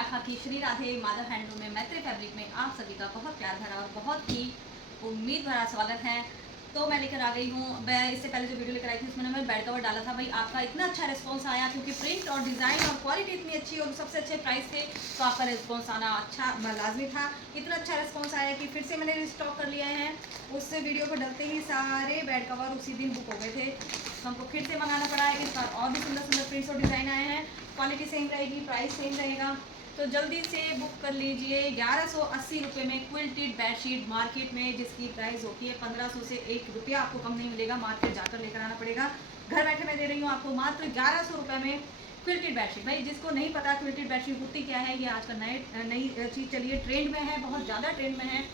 शाखा की श्री राधे माधव हैंडलूम में मैत्री फैब्रिक में आप सभी का बहुत प्यार भरा और बहुत ही उम्मीद भरा स्वागत है। तो मैं लेकर आ गई हूँ, मैं इससे पहले जो वीडियो लेकर आई थी उसमें मैं बेड कवर डाला था। भाई आपका इतना अच्छा रिस्पांस आया क्योंकि प्रिंट और डिज़ाइन और क्वालिटी इतनी अच्छी और सबसे अच्छे प्राइस थे, तो आपका रिस्पांस आना अच्छा लाजमी था। इतना अच्छा रिस्पांस आया कि फिर से मैंने रिस्टॉक कर लिया है। उस वीडियो को डलते ही सारे बेड कवर उसी दिन बुक हो गए थे, तो हमको फिर से मंगाना पड़ा है। इस बार और भी सुंदर सुंदर प्रिंट्स और डिज़ाइन आए हैं। क्वालिटी सेम रहेगी, प्राइस सेम रहेगा, तो जल्दी से बुक कर लीजिए। 1180 रुपये में क्विल्टेड बेडशीट मार्केट में जिसकी प्राइस होती है 1500 से 1 रुपया आपको कम नहीं मिलेगा, मार्केट जाकर लेकर आना पड़ेगा। घर बैठे मैं दे रही हूँ आपको मात्र 1100 रुपये में क्विल्टेड बेडशीट। भाई जिसको नहीं पता क्विल्टेड बेडशीट होती क्या है, ये आजकल नई चीज़ चलिए, ट्रेंड में है, बहुत ज़्यादा ट्रेंड में है,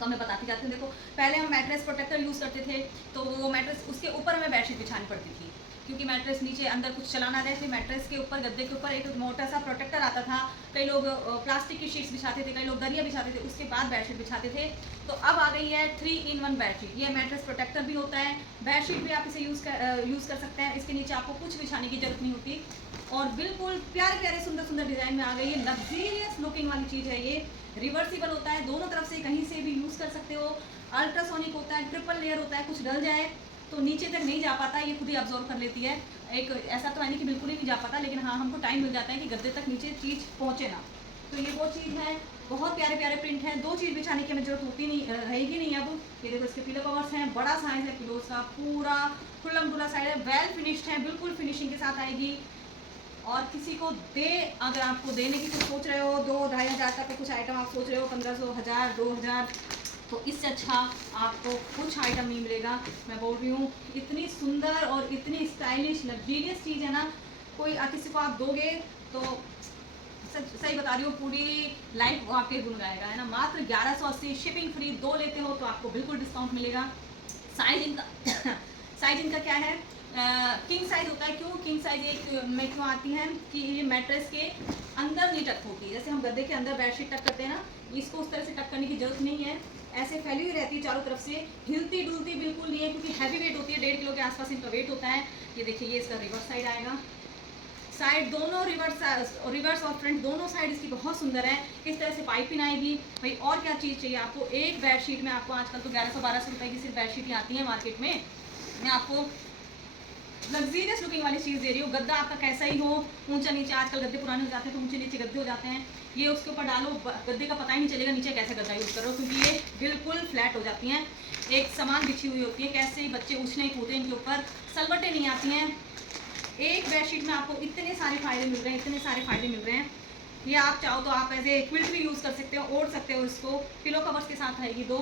तो मैं बताती जाती हूँ। देखो पहले हम मैट्रेस प्रोटेक्टर यूज़ करते थे, तो वो मैट्रेस उसके ऊपर हमें बेडशीट बिछानी पड़ती थी क्योंकि मैट्रेस नीचे अंदर कुछ चलाना रहे थे। मैट्रेस के ऊपर गद्दे के ऊपर एक मोटा सा प्रोटेक्टर आता था। कई लोग प्लास्टिक की शीट्स बिछाते थे, कई लोग दरिया बिछाते थे, उसके बाद बेडशीट बिछाते थे। तो अब आ गई है 3-in-1 बेडशीट। ये मैट्रेस प्रोटेक्टर भी होता है, बेडशीट भी आप इसे यूज़ कर सकते हैं। इसके नीचे आपको कुछ बिछाने की जरूरत नहीं होती और बिल्कुल प्यारे प्यारे सुंदर सुंदर डिज़ाइन में आ गई है। लग्जीरियस लुकिंग वाली चीज़ है ये। रिवर्सिबल होता है, दोनों तरफ से कहीं से भी यूज़ कर सकते हो। अल्ट्रासोनिक होता है, ट्रिपल लेयर होता है, कुछ डल जाए तो नीचे तक नहीं जा पाता, ये खुद ही ऑब्जॉर्व कर लेती है। एक ऐसा तो है नहीं कि बिल्कुल ही नहीं जा पाता, लेकिन हाँ हमको टाइम मिल जाता है कि गद्दे तक नीचे चीज़ पहुँचे ना। तो ये वो चीज़ है, बहुत प्यारे प्यारे प्रिंट हैं। 2 चीज़ बिछाने की हमें जरूरत होती नहीं, रहेगी नहीं अब। ये देखो इसके पिलो कवर्स हैं, बड़ा साइज है पिलोज का, पूरा खुल्लम खुला साइड है, वेल फिनिश्ड है, बिल्कुल फिनिशिंग के साथ आएगी। और किसी को दे, अगर आपको देने की कुछ सोच रहे हो, 2-2.5 हज़ार तक का कुछ आइटम आप सोच रहे हो, 1500, 1000, 2000, तो इससे अच्छा आपको कुछ आइटम नहीं मिलेगा। मैं बोल रही हूँ इतनी सुंदर और इतनी स्टाइलिश लग्जीरियस चीज़ है ना, कोई किसी को आप दोगे तो सही बता रही हूँ पूरी लाइफ वो आपके गुण गाएगा, है ना। मात्र 1180, शिपिंग फ्री, 2 लेते हो तो आपको बिल्कुल डिस्काउंट मिलेगा। साइज इनका साइज इनका क्या है, किंग साइज होता है। क्यों किंग साइज एक में क्यों आती है कि ये मैट्रेस के अंदर नहीं टक होती। जैसे हम गद्दे के अंदर बेडशीट टक करते हैं ना, इसको उस तरह से टक करने की जरूरत नहीं है। ऐसे फैली हुई रहती है चारों तरफ से, हिलती डुलती बिल्कुल नहीं है क्योंकि हैवी वेट होती है, 1.5 किलो के आसपास इनका वेट होता है। ये देखिए, ये इसका रिवर्स साइड आएगा। साइड दोनों रिवर्स और फ्रंट दोनों साइड इसकी बहुत सुंदर है। इस तरह से पाइपिंग आएगी। भाई और क्या चीज़ चाहिए आपको। एक बेडशीट में आपको आजकल तो 1100-1200 रुपये की सिर्फ बेडशीट ही आती है मार्केट में। मैं आपको लग्जीरियस लुकिंग वाली चीज़ दे रही हूँ। गद्दा आपका कैसा ही हो, ऊंचा नीचे, आजकल गद्दे पुराने हो जाते हैं तो ऊंचे नीचे गद्दे हो जाते हैं, ये उसके ऊपर डालो, गद्दे का पता ही नहीं चलेगा नीचे कैसे गद्दा यूज़ करो क्योंकि ये बिल्कुल फ्लैट हो जाती हैं, एक समान बिछी हुई होती है। कैसे ही बच्चे उछने ही कूदे, इनके ऊपर सलवटें नहीं आती हैं। एक बेडशीट में आपको इतने सारे फ़ायदे मिल रहे हैं, इतने सारे फ़ायदे मिल रहे हैं। ये आप चाहो तो आप एज ए क्विल्ट भी यूज़ कर सकते हो, ओढ़ सकते हो इसको। पिलो कवर्स के साथ आएगी 2।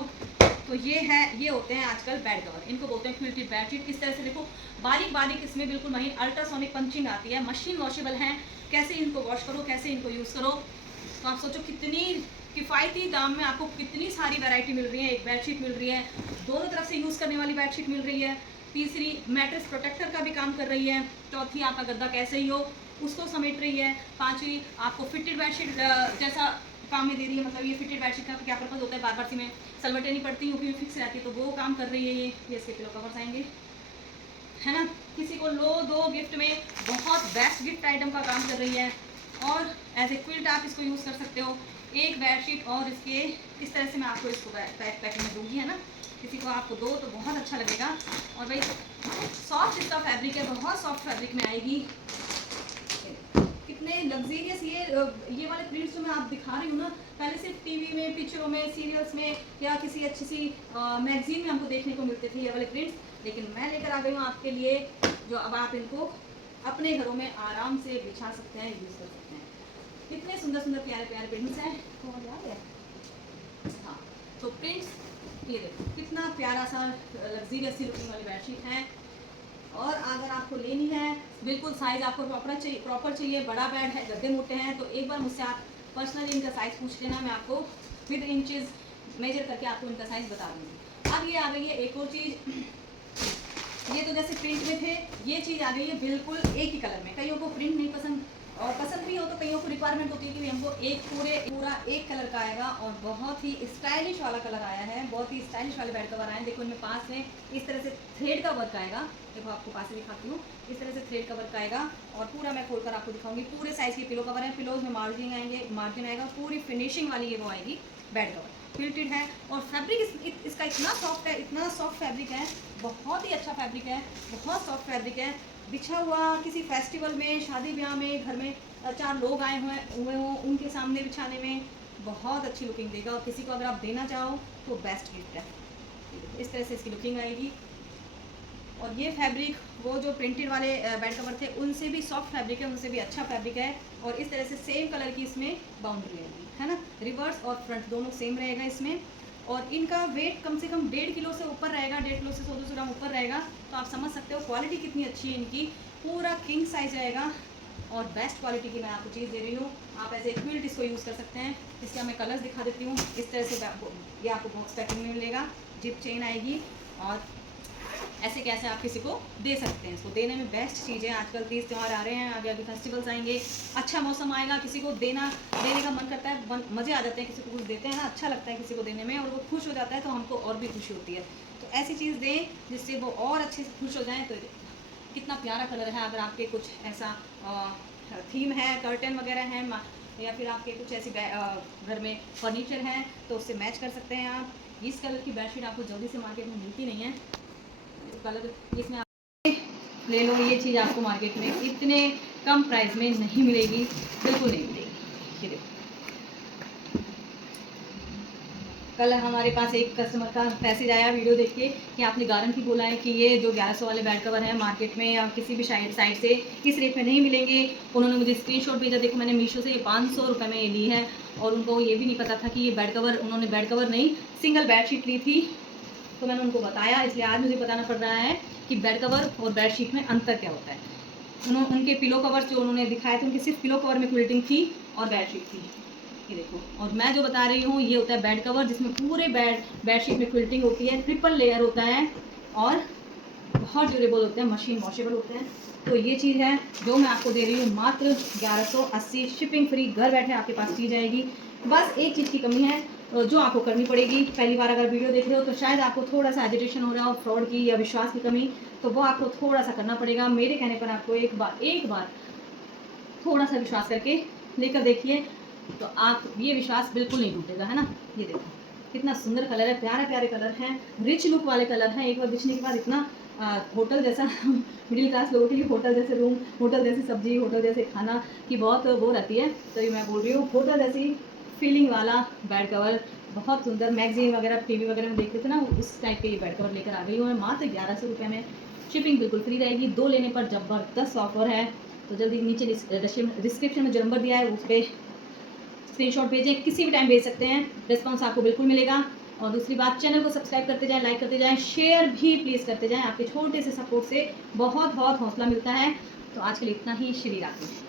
तो ये है, ये होते हैं आजकल बेड कवर, इनको बोलते हैं क्विल्टेड बेडशीट। किस तरह से देखो, बारीक बारीक इसमें बिल्कुल महीन अल्ट्रासोनिक पंचिंग आती है, मशीन वॉशेबल हैं। कैसे इनको वॉश करो, कैसे इनको यूज़ करो, तो आप सोचो कितनी किफ़ायती दाम में आपको कितनी सारी वैरायटी मिल रही है। एक बेडशीट मिल रही है, दोनों तरफ से यूज़ करने वाली बेडशीट मिल रही है। तीसरी मैट्रेस प्रोटेक्टर का भी काम कर रही है। चौथी आपका गद्दा कैसे ही हो उसको समेट रही है। पांचवी आपको फिटेड बेडशीट जैसा काम में दे रही है। मतलब ये फिटेड बेडशीट का क्या पर्पज़ होता है, बार बार सी में सलवटें नहीं पड़ती, यूँ फिक्स रहती है, तो वो काम कर रही है ये इसके पिलो कवर्स आएंगे, है ना। किसी को लो दो गिफ्ट में, बहुत बेस्ट गिफ्ट आइटम का काम कर रही है। और एज ए क्विल्ट आप इसको यूज़ कर सकते हो। एक बेडशीट और इसके इस तरह से मैं आपको इसको पैकिंग में दूँगी, है ना। किसी को आपको दो तो बहुत अच्छा लगेगा। और भाई सॉफ्ट इसका फैब्रिक है, बहुत सॉफ्ट फैब्रिक में आएगी। कितने लग्जीरियस ये वाले प्रिंट्स जो मैं आप दिखा रही हूँ ना, पहले सिर्फ टीवी में, पिक्चरों में, सीरियल्स में या किसी अच्छी सी मैगजीन में हमको देखने को मिलते थे ये वाले प्रिंट्स, लेकिन मैं लेकर आ गई हूँ आपके लिए, जो अब आप इनको अपने घरों में आराम से बिछा सकते हैं, यूज़ कर सकते हैं। इतने सुंदर सुंदर प्यारे प्यारे प्रिंट्स हैं। हाँ, तो प्रिंट्स ये देखो कितना प्यारा सा लग्जीरियस सी लुकिंग वाली बेडशीट है। और अगर आपको लेनी है, बिल्कुल साइज़ आपको प्रॉपर चाहिए, बड़ा बेड है, गद्दे मोटे हैं, तो एक बार मुझसे आप पर्सनली इनका साइज़ पूछ लेना, मैं आपको विद इंचेस मेजर करके आपको इनका साइज़ बता दूँगी। अब ये आ गई है एक और चीज़, ये तो जैसे प्रिंट में थे, ये चीज़ आ गई है बिल्कुल एक ही कलर में। कईयों को प्रिंट नहीं पसंद, और पसंद भी हो तो कईयों को रिक्वायरमेंट होती है कि हमको पूरा एक कलर का आएगा और बहुत ही स्टाइलिश वाला कलर आया है, बहुत ही स्टाइलिश वाले बेड कवर आए हैं। देखो इनमें पास में इस तरह से थ्रेड का वर्क आएगा, देखो आपको पास से दिखाती हूँ, इस तरह से थ्रेड का वर्क आएगा और पूरा मैं खोलकर आपको दिखाऊंगी। पूरे साइज़ के पिलो कवर है, पिलोज में मार्जिन आएगा, पूरी फिनिशिंग वाली ये वो आएगी बेड कवर, फिल्टेड है। और फैब्रिक इसका इतना सॉफ्ट है, इतना सॉफ्ट फैब्रिक है, बहुत ही अच्छा फैब्रिक है, बहुत सॉफ्ट फैब्रिक है। बिछा हुआ किसी फेस्टिवल में, शादी ब्याह में, घर में 4 लोग आए हुए हों उनके सामने बिछाने में बहुत अच्छी लुकिंग देगा। और किसी को अगर आप देना चाहो तो बेस्ट गिफ्ट है। इस तरह से इसकी लुकिंग आएगी। और ये फैब्रिक वो जो प्रिंटेड वाले बेड कवर थे उनसे भी सॉफ्ट फैब्रिक है, उनसे भी अच्छा फैब्रिक है। और इस तरह से सेम कलर की इसमें बाउंड्री रहेगी, है ना, रिवर्स और फ्रंट दोनों सेम रहेगा इसमें। और इनका वेट कम से कम 1.5 किलो से ऊपर रहेगा, 1.5 किलो से 100-200 ग्राम ऊपर रहेगा। तो आप समझ सकते हो क्वालिटी कितनी अच्छी है इनकी। पूरा किंग साइज रहेगा और बेस्ट क्वालिटी की मैं आपको चीज़ दे रही हूँ। आप ऐसे क्विल्ट इसको यूज़ कर सकते हैं। इसके मैं कलर्स दिखा देती हूँ। इस तरह से ये आपको बॉक्स पैकिंग में मिलेगा, जिप चेन आएगी और ऐसे कैसे आप किसी को दे सकते हैं। इसको देने में बेस्ट चीज़ है। आजकल तीज त्यौहार आ रहे हैं, आगे आगे फेस्टिवल्स आएंगे, अच्छा मौसम आएगा, किसी को देने का मन करता है, मज़े आ जाते हैं, किसी को कुछ देते हैं ना, अच्छा लगता है किसी को देने में और वो खुश हो जाता है तो हमको और भी खुशी होती है। तो ऐसी चीज़ दें जिससे वो और अच्छे से खुश हो जाएँ। तो कितना प्यारा कलर है। अगर आपके कुछ ऐसा थीम है, कर्टन वगैरह है या फिर आपके कुछ ऐसी घर में फर्नीचर है तो उससे मैच कर सकते हैं आप। इस कलर की बेडशीट आपको जल्दी से मार्केट में मिलती नहीं है। कलर इसमें आप ले लो, ये चीज़ आपको मार्केट में इतने कम प्राइस में नहीं मिलेगी, बिल्कुल नहीं मिलेगी। ये देखो, कल हमारे पास एक कस्टमर का मैसेज आया वीडियो देख के कि आपने गारंटी बोला है कि ये जो 1100 वाले बेड कवर हैं मार्केट में या किसी भी साइट से इस रेट में नहीं मिलेंगे। उन्होंने मुझे स्क्रीनशॉट भेजा, देखो मैंने मीशो से ये 500 रुपये में ये ली है और उनको ये भी नहीं पता था कि ये बेड कवर, उन्होंने बेड कवर नहीं सिंगल बेडशीट ली थी। तो मैंने उनको बताया, इसलिए आज मुझे बताना पड़ रहा है कि बेड कवर और बेडशीट में अंतर क्या होता है। उनके पिलो कवर जो उन्होंने दिखाए थे, उनके सिर्फ पिलो कवर में क्विल्टिंग थी और बेडशीट थी, ये देखो। और मैं जो बता रही हूँ ये होता है बेड कवर, जिसमें पूरे बेडशीट में क्विल्टिंग होती है, ट्रिपल लेयर होता है और बहुत ड्यूरेबल होते हैं, मशीन वॉशेबल होते हैं। तो ये चीज़ है जो मैं आपको दे रही हूँ मात्र 1180, शिपिंग फ्री, घर बैठे आपके पास की जाएगी। बस एक चीज़ की कमी है जो आपको करनी पड़ेगी। पहली बार अगर वीडियो देख रहे हो तो शायद आपको थोड़ा सा एजिटेशन हो रहा हो, फ्रॉड की या विश्वास की कमी, तो वो आपको थोड़ा सा करना पड़ेगा। मेरे कहने पर आपको एक बार थोड़ा सा विश्वास करके लेकर देखिए तो आप ये विश्वास बिल्कुल नहीं टूटेगा, है ना। ये देखो कितना सुंदर कलर है, प्यारे प्यारे कलर हैं, रिच लुक वाले कलर हैं। एक बार बिछने के बाद इतना होटल जैसा मिडिल क्लास लोगों के लिए होटल जैसे रूम, होटल जैसी सब्जी, होटल जैसे खाना की बहुत वो रहती है, तो ये मैं बोल रही हूँ होटल जैसी फीलिंग वाला बेड कवर, बहुत सुंदर। मैगजीन वगैरह, टीवी वगैरह में देखते थे ना, उस टाइप के ये बेड कवर लेकर आ गई हूँ मैं मात्र 1100 रुपये में। शिपिंग बिल्कुल फ्री रहेगी, 2 लेने पर ज़बरदस्त ऑफर है। तो जल्दी नीचे डिस्क्रिप्शन में जो नंबर दिया है उस पर स्क्रीनशॉट भेजें, किसी भी टाइम भेज सकते हैं, रिस्पॉन्स आपको बिल्कुल मिलेगा। और दूसरी बात, चैनल को सब्सक्राइब करते जाएं, लाइक करते जाएं, शेयर भी प्लीज़ करते जाएं। आपके छोटे से सपोर्ट से बहुत बहुत हौसला मिलता है। तो आज के लिए इतना ही। श्री राधे।